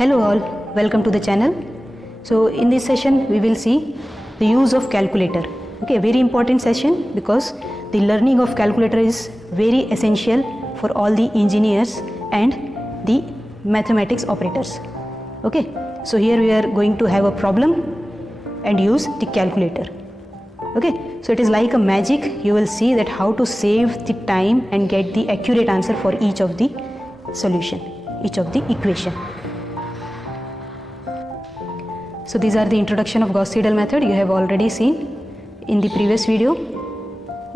Hello all, welcome to the channel. So in this session we will see the use of calculator. Okay, very important session because the learning of calculator is very essential for all the engineers and the mathematics operators. Okay, so here we are going to have a problem and use the calculator. Okay, so it is like a magic. You will see that how to save the time and get the accurate answer for each of the solution, each of the equation. So these are the introduction of Gauss-Seidel method you have already seen in the previous video.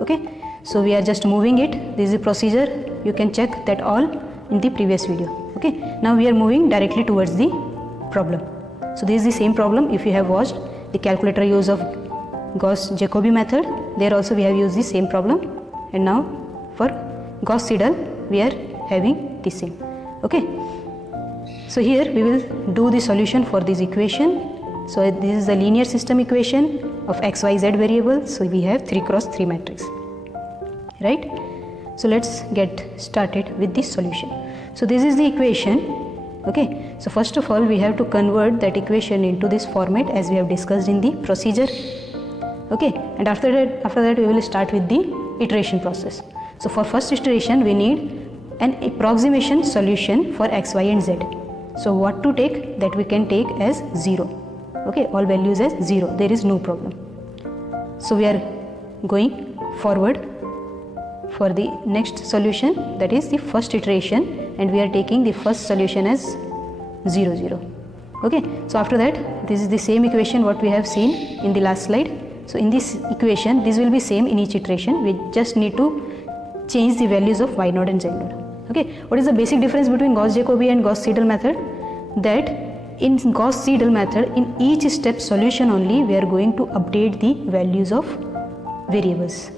Okay, so we are just moving it. This is the procedure. You can check that all in the previous video. Okay, now we are moving directly towards the problem. So this is the same problem. If you have watched the calculator use of Gauss-Jacobi method, there also we have used the same problem, and now for Gauss-Seidel we are having the same. Okay, so here we will do the solution for this equation. So this is the linear system equation of x, y, z variable. So we have 3 cross 3 matrix, right? So let's get started with this solution. So this is the equation. Okay, so first of all we have to convert that equation into this format as we have discussed in the procedure. Okay, and after that we will start with the iteration process. So for first iteration we need an approximation solution for x, y and z. So what to take? That we can take as 0. Okay, all values as 0, there is no problem. So we are going forward for the next solution, that is the first iteration, and we are taking the first solution as 0, 0. Okay, so after that this is the same equation what we have seen in the last slide. So in this equation this will be same in each iteration. We just need to change the values of y0 and z0. Okay, what is the basic difference between Gauss-Jacobi and Gauss-Seidel method? That in Gauss-Seidel method, in each step solution only we are going to update the values of variables.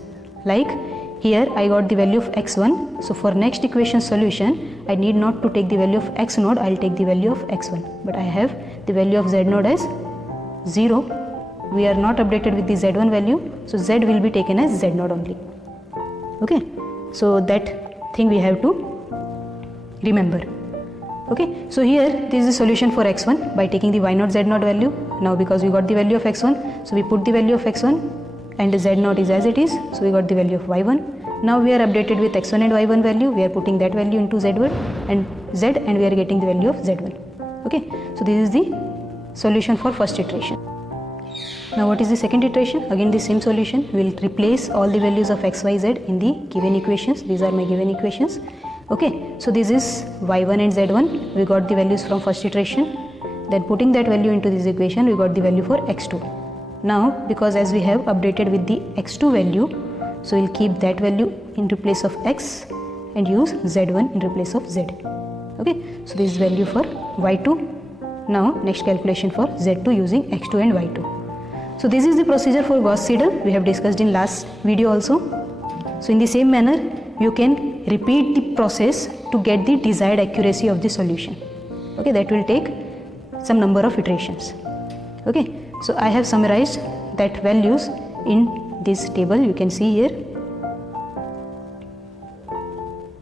Like here I got the value of x1, so for next equation solution I need not to take the value of x0, I will take the value of x1, but I have the value of z0 as 0. We are not updated with the z1 value, so z will be taken as z0 only. Okay, so that thing we have to remember. Okay, so here this is the solution for x1 by taking the y0 z0 value. Now because we got the value of x1, so we put the value of x1 and z0 is as it is, so we got the value of y1. Now we are updated with x1 and y1 value, we are putting that value into z1 and z, and we are getting the value of z1. Okay, so this is the solution for first iteration. Now what is the second iteration? Again the same solution. We will replace all the values of x, y, z in the given equations. These are my given equations. Okay, so this is y1 and z1. We got the values from first iteration. Then putting that value into this equation, we got the value for x2. Now because as we have updated with the x2 value, so we'll keep that value in place of x and use z1 in place of z. Okay, so this is value for y2. Now next calculation for z2 using x2 and y2. So this is the procedure for Gauss-Seidel we have discussed in last video also. So in the same manner you can repeat the process to get the desired accuracy of the solution. Okay, that will take some number of iterations. Okay, so I have summarized that values in this table, you can see here.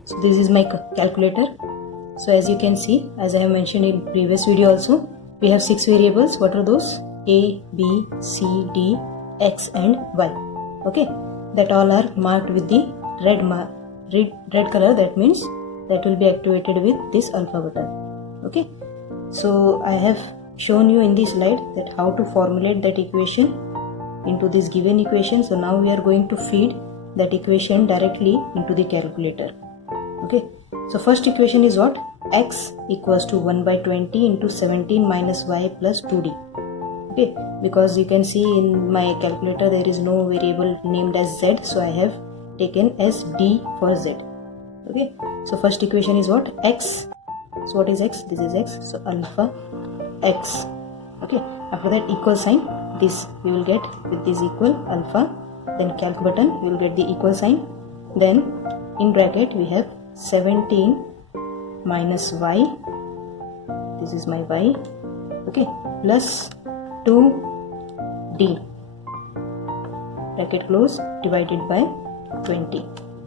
So this is my calculator. So as you can see, as I have mentioned in previous video also, we have 6 variables. What are those? A, B, C, D, X and Y. Okay, that all are marked with the red color. That means that will be activated with this alpha button. Okay, so I have shown you in this slide that how to formulate that equation into this given equation. So now we are going to feed that equation directly into the calculator. Okay, so first equation is what? X equals to 1 by 20 into 17 minus y plus 2d. Okay, because you can see in my calculator there is no variable named as z, so I have taken as d for z. Okay, so first equation is what? X. So what is x? This is x, so alpha x. Okay, after that equal sign, this we will get with this equal alpha, then calc button, we will get the equal sign, then in bracket we have 17 minus y, this is my y, okay, plus 2d, bracket close, divided by 20.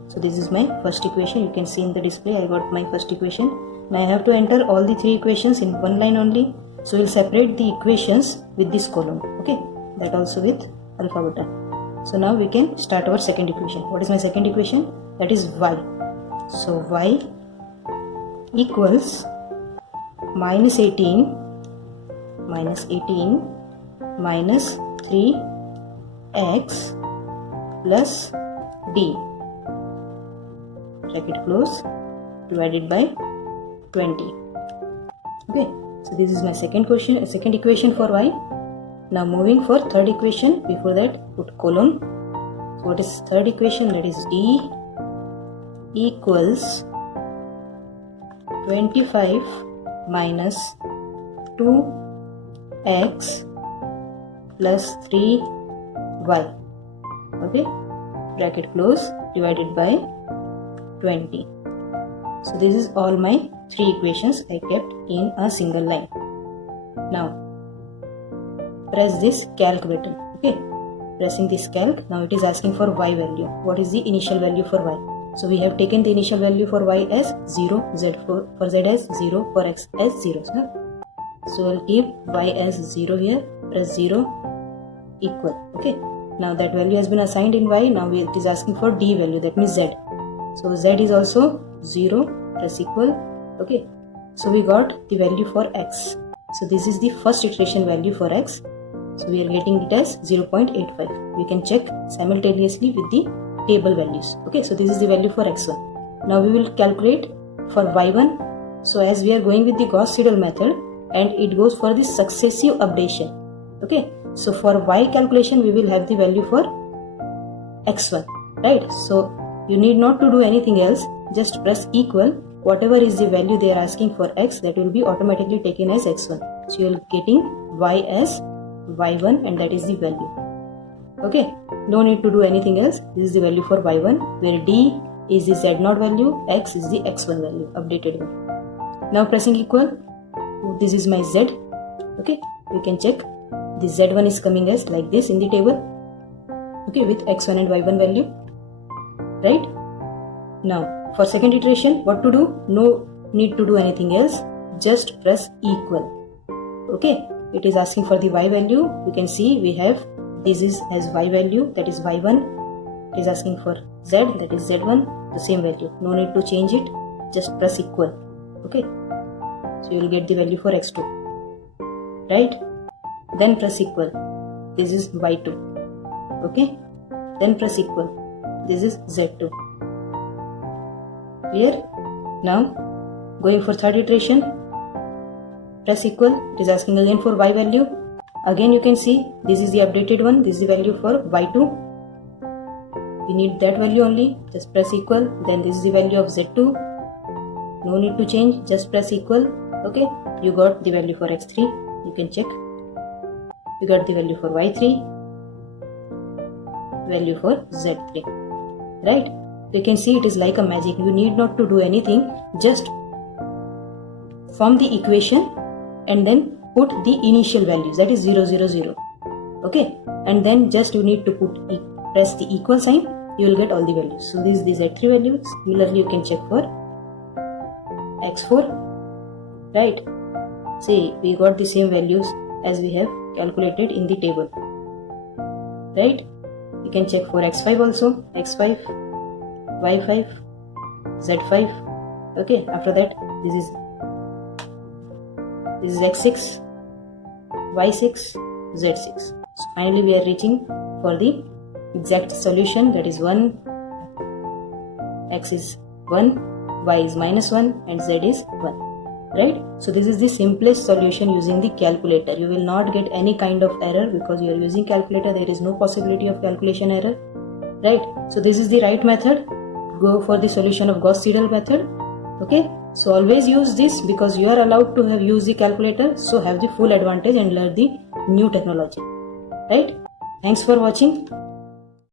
So this is my first equation. You can see in the display I got my first equation Now I have to enter all the three equations in one line only. So we'll separate the equations with this column. Okay, that also with alpha beta. So now we can start our second equation. What is my second equation? That is y. So y equals minus 18 minus 3x plus d bracket close divided by 20. Okay, so this is my second equation for y. Now moving for third equation. Before that, put colon. So what is third equation? That is d equals 25 minus 2x plus 3y. Okay, bracket close divided by 20. So this is all my three equations I kept in a single line. Now press this calc button. Okay, pressing this calc. Now it is asking for y value. What is the initial value for y? So we have taken the initial value for y as 0, z for z as 0, for x as 0. So I'll keep y as 0 here, press 0 equal. Okay, now that value has been assigned in y. Now it is asking for d value, that means z. So z is also 0, press equal. Okay, so we got the value for x. So this is the first iteration value for x. So we are getting it as 0.85. We can check simultaneously with the table values. Okay, so this is the value for x1. Now we will calculate for y1. So as we are going with the Gauss-Seidel method, and it goes for the successive updation. Okay, so for y calculation we will have the value for x1, right? So you need not to do anything else, just press equal. Whatever is the value they are asking for x, that will be automatically taken as x1. So you are getting y as y1, and that is the value. Okay, no need to do anything else. This is the value for y1, where d is the z0 value, x is the x1 value, updated one. Now pressing equal, this is my z. Okay, we can check the z1 is coming as like this in the table. Okay, with x1 and y1 value, right? Now for second iteration, what to do? No need to do anything else, just press equal. Okay, it is asking for the y value. You can see we have this is as y value, that is y1. It is asking for z, that is z1, the same value. No need to change it, just press equal. Okay, so you will get the value for x2, right? Then press equal. This is y2. Okay, then press equal. This is z2. Clear? Now going for third iteration, press equal. It is asking again for y value. Again you can see this is the updated one. This is the value for y2. We need that value only. Just press equal. Then this is the value of z2. No need to change. Just press equal. Okay, you got the value for x3. You can check. You got the value for y3. Value for z3. Right? You can see it is like a magic. You need not to do anything. Just form the equation and then put the initial values, that is 0, 0, 0. Okay, and then just you need to press the equal sign. You will get all the values. So this is the z3 value. Similarly, you can check for x4. Right? See, we got the same values as we have calculated in the table. Right? You can check for x5 also. x5, y5, z5. Okay, after that this is x6, y6, z6. So finally we are reaching for the exact solution, that is 1, x is 1, y is -1 and z is 1. Right? So this is the simplest solution using the calculator. You will not get any kind of error because you are using calculator. There is no possibility of calculation error. Right? So this is the right method. Go for the solution of Gauss-Seidel method. Okay, so always use this because you are allowed to have used the calculator, so have the full advantage and learn the new technology. Right? Thanks for watching.